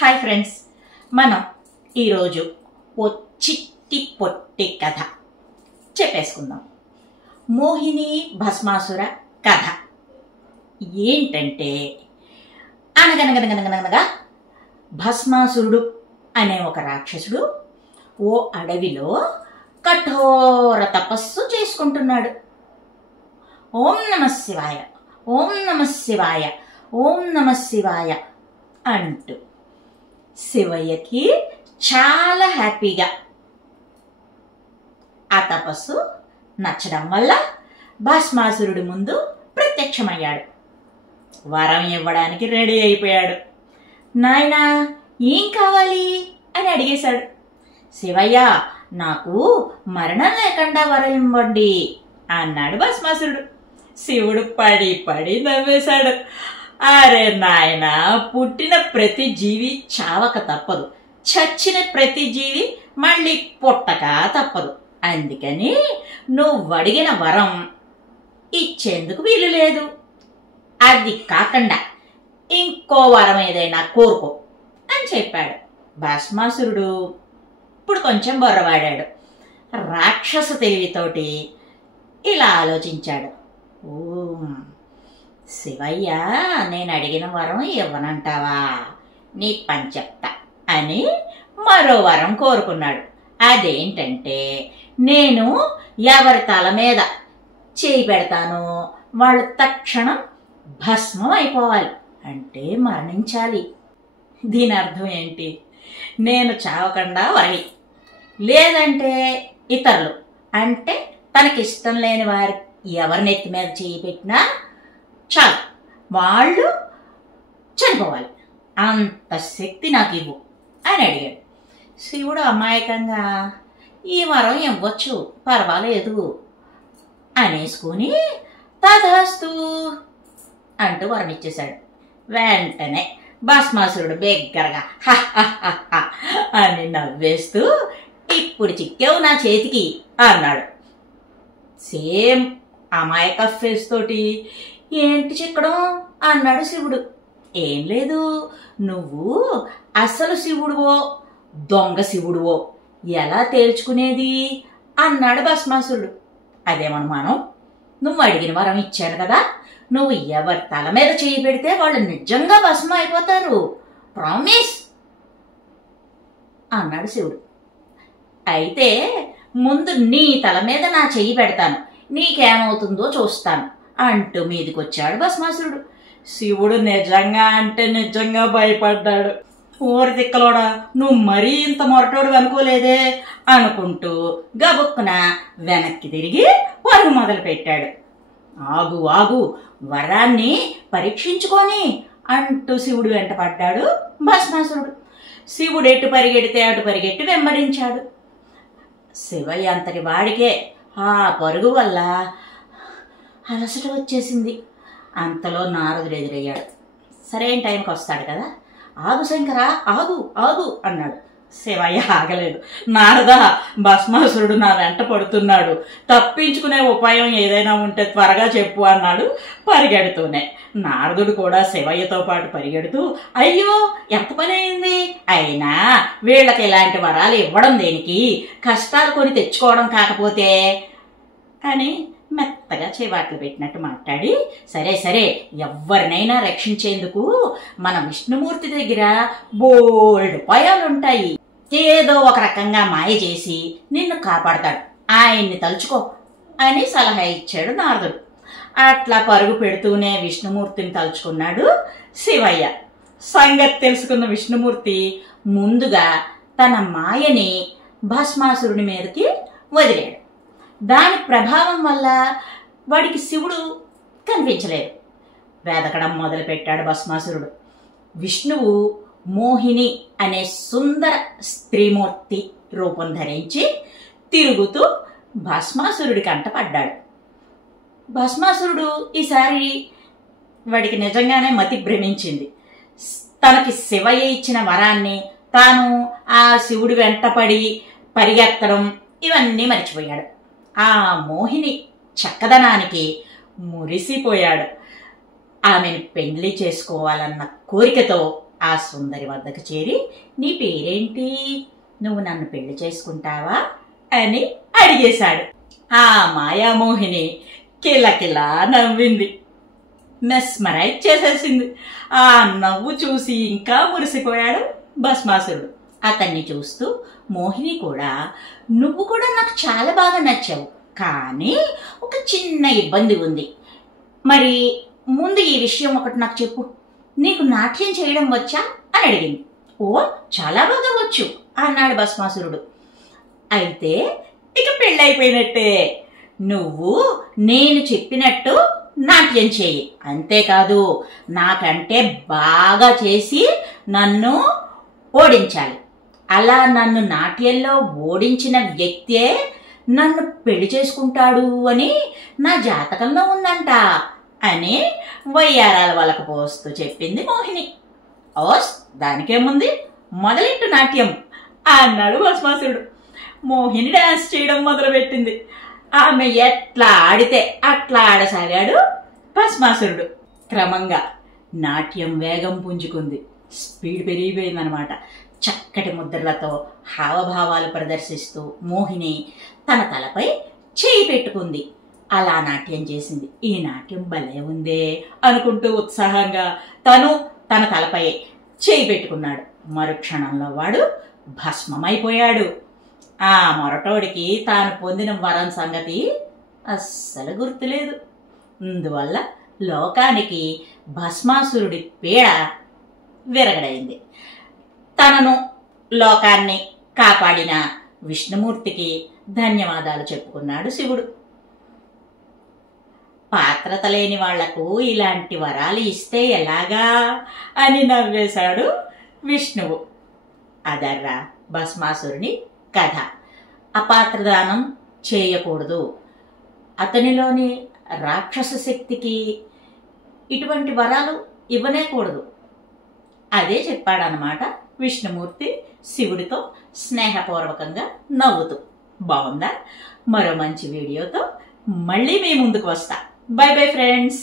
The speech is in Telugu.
హాయ్ ఫ్రెండ్స్, మనం ఈరోజు ఓ చిట్టి పొట్టి కథ చెప్పేసుకుందాం. మోహిని భస్మాసుర కథ ఏంటంటే, అనగనగనగనగనగా భస్మాసురుడు అనే ఒక రాక్షసుడు ఓ అడవిలో కఠోర తపస్సు చేసుకుంటున్నాడు. ఓం నమః శివాయ, ఓం నమః శివాయ, ఓం నమః శివాయ అంటూ శివయ్యకి చాలా హ్యాపీగా ఆ తపస్సు నచ్చడం వల్ల భస్మాసురుడి ముందు ప్రత్యక్షమయ్యాడు. వరం ఇవ్వడానికి రెడీ అయిపోయాడు. నాయనా, ఏం కావాలి అని అడిగేశాడు. శివయ్య, నాకు మరణం లేకుండా వరం ఇవ్వండి అన్నాడు భస్మాసురుడు. శివుడు పడి పడి నవ్వేశాడు. అరే నాయనా, పుట్టిన ప్రతి జీవి చావక తప్పదు, చచ్చిన ప్రతి జీవి మళ్ళీ పుట్టక తప్పదు. అందుకని నువ్వు అడిగిన వరం ఇచ్చేందుకు వీలు లేదు. అది కాకుండా ఇంకో వరం ఏదైనా కోరుకో అని చెప్పాడు. భస్మాసురుడు ఇప్పుడు కొంచెం బొర్రవాడాడు. రాక్షస తెలివితోటి ఇలా ఆలోచించాడు. శివయ్య, నేను అడిగిన వరం ఇవ్వనంటావా? నీ పని చెప్తా అని మరో వరం కోరుకున్నాడు. అదేంటంటే, నేను ఎవరి తల మీద చేయి పెడతానో వాళ్ళు తక్షణం భస్మం అయిపోవాలి, అంటే మరణించాలి. దీని అర్థం ఏంటి? నేను చావకుండా వరి, లేదంటే ఇతరులు అంటే తనకిష్టం లేని వారి ఎవరి నెత్తి మీద చేయి పెట్టినా చాలు, వాళ్ళు చనిపోవాలి, అంత శక్తి నాకు ఇవ్వు అని అడిగాడు. శివుడు అమాయకంగా ఈ వరం ఇవ్వచ్చు, పర్వాలేదు అనేసుకుని తథాస్తు అంటూ వరం ఇచ్చేశాడు. వెంటనే భస్మాసురుడు బిగ్గరగా అని నవ్వేస్తూ, ఇప్పుడు చిక్కావు నా చేతికి అన్నాడు. సేమ్ అమాయక ఫేస్ తోటి, ఏంటి చిక్కడం అన్నాడు శివుడు. ఏం లేదు, నువ్వు అసలు శివుడువో దొంగ శివుడువో ఎలా తేల్చుకునేది అన్నాడు భస్మాసురుడు. అదేమనుమానం, నువ్వు అడిగిన వరం ఇచ్చాను కదా, నువ్వు ఎవరి తల మీద చేయి పెడితే వాళ్ళు నిజంగా భస్మం అయిపోతారు, ప్రామిస్ అన్నాడు శివుడు. అయితే ముందు నీ తల మీద నా చెయ్యి పెడతాను, నీకేమవుతుందో చూస్తాను అంటూ మీదికొచ్చాడు భస్మాసురుడు. శివుడు నిజంగా అంటే నిజంగా భయపడ్డాడు. ఊరి తిక్కలోడా, నువ్వు మరీ ఇంత మొరటోడు అనుకోలేదే అనుకుంటూ గబుక్కున వెనక్కి తిరిగి పరుగు మొదలు పెట్టాడు. ఆగు ఆగు, వరాన్ని పరీక్షించుకొని అంటూ శివుడు వెంట పడ్డాడు భస్మాసురుడు. శివుడు ఎటు పరిగెడితే అటు పరిగెట్టి వెంబడించాడు. శివయ్య అంతటి వాడికే ఆ పరుగు వల్ల అలసట వచ్చేసింది. అంతలో నారదుడు ఎదురయ్యాడు. సరైన టైంకి వస్తాడు కదా, ఆగు శంకరా, ఆగు ఆగు అన్నాడు. శివయ్య ఆగలేదు. నారద, భస్మాసురుడు నా వెంట పడుతున్నాడు, తప్పించుకునే ఉపాయం ఏదైనా ఉంటే త్వరగా చెప్పు అన్నాడు పరిగెడుతూనే. నారదుడు కూడా శివయ్యతో పాటు పరిగెడుతూ, అయ్యో ఎంత పని అయింది, అయినా వీళ్ళకి ఇలాంటి వరాలు ఇవ్వడం దేనికి, కష్టాలు కొని తెచ్చుకోవడం కాకపోతే అని మెత్తగా చేవాట్లు పెట్టినట్టు మాట్లాడి, సరే సరే, ఎవరినైనా రక్షించేందుకు మన విష్ణుమూర్తి దగ్గర బోల్డ్ ఉపాయాలుంటాయి, ఏదో ఒక రకంగా మాయ చేసి నిన్ను కాపాడతాడు, ఆయన్ని తలుచుకో అని సలహా ఇచ్చాడు నారదుడు. అట్లా పరుగు పెడుతూనే విష్ణుమూర్తిని తలుచుకున్నాడు శివయ్య. సంగతి తెలుసుకున్న విష్ణుమూర్తి ముందుగా తన మాయని భస్మాసురుడి మీదకి వదిలాడు. దాని ప్రభావం వల్ల వాడికి శివుడు కనిపించలేదు. వెదకడం మొదలుపెట్టాడు భస్మాసురుడు. విష్ణువు మోహిని అనే సుందర స్త్రీమూర్తి రూపం ధరించి తిరుగుతూ భస్మాసురుడి కంట పడ్డాడు. భస్మాసురుడు ఈసారి వాడికి నిజంగానే మతి భ్రమించింది. తనకి శివయ్య ఇచ్చిన వరాన్ని, తాను ఆ శివుడి వెంటపడి పరిగెత్తడం ఇవన్నీ మర్చిపోయాడు. ఆ మోహిని చక్కదనానికి మురిసిపోయాడు. ఆమెను పెండ్లి చేసుకోవాలన్న కోరికతో ఆ సుందరి వద్దకు చేరి, నీ పేరేంటి, నువ్వు నన్ను పెళ్లి చేసుకుంటావా అని అడిగేశాడు. ఆ మాయామోహిని కిలకిలా నవ్వింది, మెస్మరైజ్ చేసేసింది. ఆ నవ్వు చూసి ఇంకా మురిసిపోయాడు భస్మాసురుడు. అతన్ని చూస్తూ మోహిని కూడా, నువ్వు కూడా నాకు చాలా బాగా నచ్చావు, కానీ ఒక చిన్న ఇబ్బంది ఉంది. మరి ముందు ఈ విషయం ఒకటి నాకు చెప్పు, నీకు నాట్యం చేయడం వచ్చా అని అడిగింది. ఓ, చాలా బాగా వచ్చు అన్నాడు భస్మాసురుడు. అయితే ఇక పెళ్ళైపోయినట్టే. నువ్వు నేను చెప్పినట్టు నాట్యం చేయి, అంతేకాదు నాకంటే బాగా చేసి నన్ను ఓడించాలి. అలా నన్ను నాట్యంలో ఓడించిన వ్యక్తే నన్ను పెళ్లి చేసుకుంటాడు అని నా జాతకంలో ఉందంట అని వయ్యారాల వలకు పోస్తూ చెప్పింది మోహిని. ఓస్, దానికేముంది, మొదలెట్టు నాట్యం అన్నాడు భస్మాసురుడు. మోహిని డాన్స్ చేయడం మొదలుపెట్టింది. ఆమె ఎట్లా ఆడితే అట్లా ఆడసాగాడు భస్మాసురుడు. క్రమంగా నాట్యం వేగం పుంజుకుంది, స్పీడ్ పెరిగిపోయిందనమాట. చక్కటి ముద్రలతో హావభావాలు ప్రదర్శిస్తూ మోహిని తన తలపై చేయి పెట్టుకుంది. అలా నాట్యం చేసింది. ఈ నాట్యం భలే ఉందే అనుకుంటూ ఉత్సాహంగా తను తన తలపై చేయి పెట్టుకున్నాడు. మరుక్షణంలో వాడు భస్మమైపోయాడు. ఆ మొరటోడికి తాను పొందిన వరం సంగతి అస్సలు గుర్తులేదు. అందువల్ల లోకానికి భస్మాసురుడి పీడ విరగడైంది. తనను లోకాన్ని కాపాడిన విష్ణుమూర్తికి ధన్యవాదాలు చెప్పుకున్నాడు శివుడు. పాత్రత లేని వాళ్లకు ఇలాంటి వరాలు ఇస్తే ఎలాగా అని నవ్వేశాడు విష్ణువు. అదర్రా భస్మాసురుని కథ. అపాత్రదానం చేయకూడదు, అతనిలోని రాక్షస శక్తికి ఇటువంటి వరాలు ఇవ్వనేకూడదు, అదే చెప్పాడనమాట విష్ణుమూర్తి శివుడితో స్నేహపూర్వకంగా నవ్వుతూ. బాగుందా? మరో మంచి వీడియోతో మళ్ళీ మీ ముందుకు వస్తా. By bye friends.